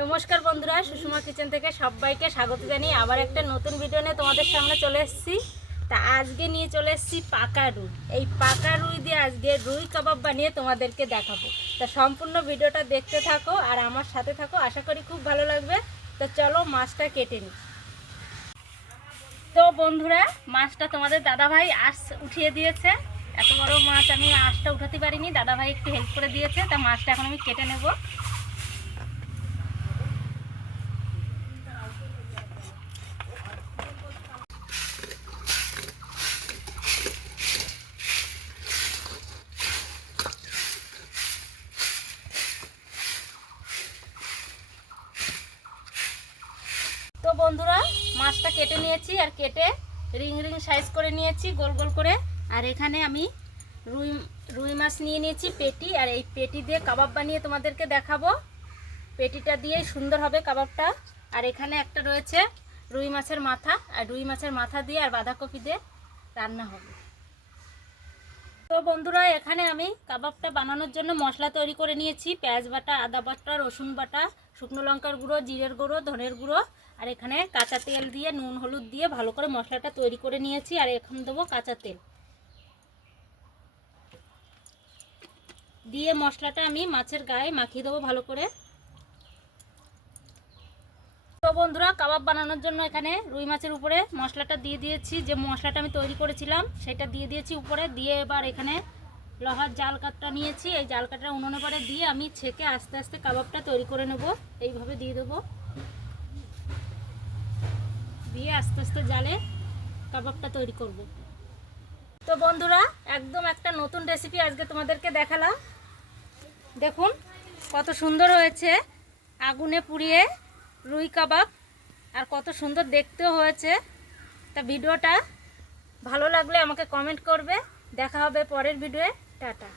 নমস্কার বন্ধুরা, সুষমা কিচেন থেকে সবাইকে স্বাগত জানিয়ে আবার একটা নতুন ভিডিও নিয়ে তোমাদের সামনে চলে এসেছি। তা আজকে নিয়ে চলে এসেছি পাকা রুই। এই পাকা রুই দিয়ে আজকে রুই কাবাব বানিয়ে তোমাদেরকে দেখাবো। তা সম্পূর্ণ ভিডিওটা দেখতে থাকো আর আমার সাথে থাকো, আশা করি খুব ভালো লাগবে। তো চলো মাছটা কেটে নিই। তো বন্ধুরা, মাছটা তোমাদের দাদাভাই আঁশ উঠিয়ে দিয়েছে। এত বড় মাছ আমি আঁশটা উঠাতে পারিনি, দাদাভাই একটু হেল্প করে দিয়েছে। তা মাছটা এখন আমি কেটে নেব। তো বন্ধুরা, মাছটা কেটে নিয়েছি আর কেটে রিং রিং সাইজ করে নিয়েছি, গোল গোল করে। আর এখানে আমি রুই রুই মাছ নিয়ে নিয়েছি পেটি, আর এই পেটি দিয়ে কাবাব বানিয়ে তোমাদেরকে দেখাবো। পেটিটা দিয়ে সুন্দর হবে কাবাবটা। আর এখানে একটা রয়েছে রুই মাছের মাথা, আর রুই মাছের মাথা দিয়ে আর বাঁধাকপি দিয়ে রান্না হবে। তো বন্ধুরা, এখানে আমি কাবাবটা বানানোর জন্য মশলা তৈরি করে নিয়েছি। পেঁয়াজ বাটা, আদা বাটা, রসুন বাটা, শুকনো লঙ্কার গুঁড়ো, জিরের গুঁড়ো, ধনের গুঁড়ো, আর এখানে কাঁচা তেল দিয়ে নুন হলুদ দিয়ে ভালো করে মশলাটা তৈরি করে নিয়েছি। আর এখন দেবো কাঁচা তেল দিয়ে মশলাটা আমি মাছের গায়ে মাখিয়ে দেবো ভালো করে। তো বন্ধুরা, কাবাব বানানোর জন্য এখানে রুই মাছের উপরে মশলাটা দিয়ে দিয়েছি। যে মশলাটা আমি তৈরি করেছিলাম সেটা দিয়ে দিয়েছি উপরে দিয়ে। এবার এখানে লোহার জাল কাঠটা নিয়েছি, এই জাল কাঠটা উনুনে পরে দিয়ে আমি ছেঁকে আস্তে আস্তে কাবাবটা তৈরি করে নেব। এইভাবে দিয়ে দেবো, দিয়ে আস্তে আস্তে জালে কাবাবটা তৈরি করব। তো বন্ধুরা, একদম একটা নতুন রেসিপি আজকে তোমাদেরকে দেখালাম। দেখুন কত সুন্দর হয়েছে আগুনে পুড়িয়ে রুই কাবাব, আর কত সুন্দর দেখতেও হয়েছে। তা ভিডিওটা ভালো লাগলে আমাকে কমেন্ট করবে। দেখা হবে পরের ভিডিওয়ে। টাটা।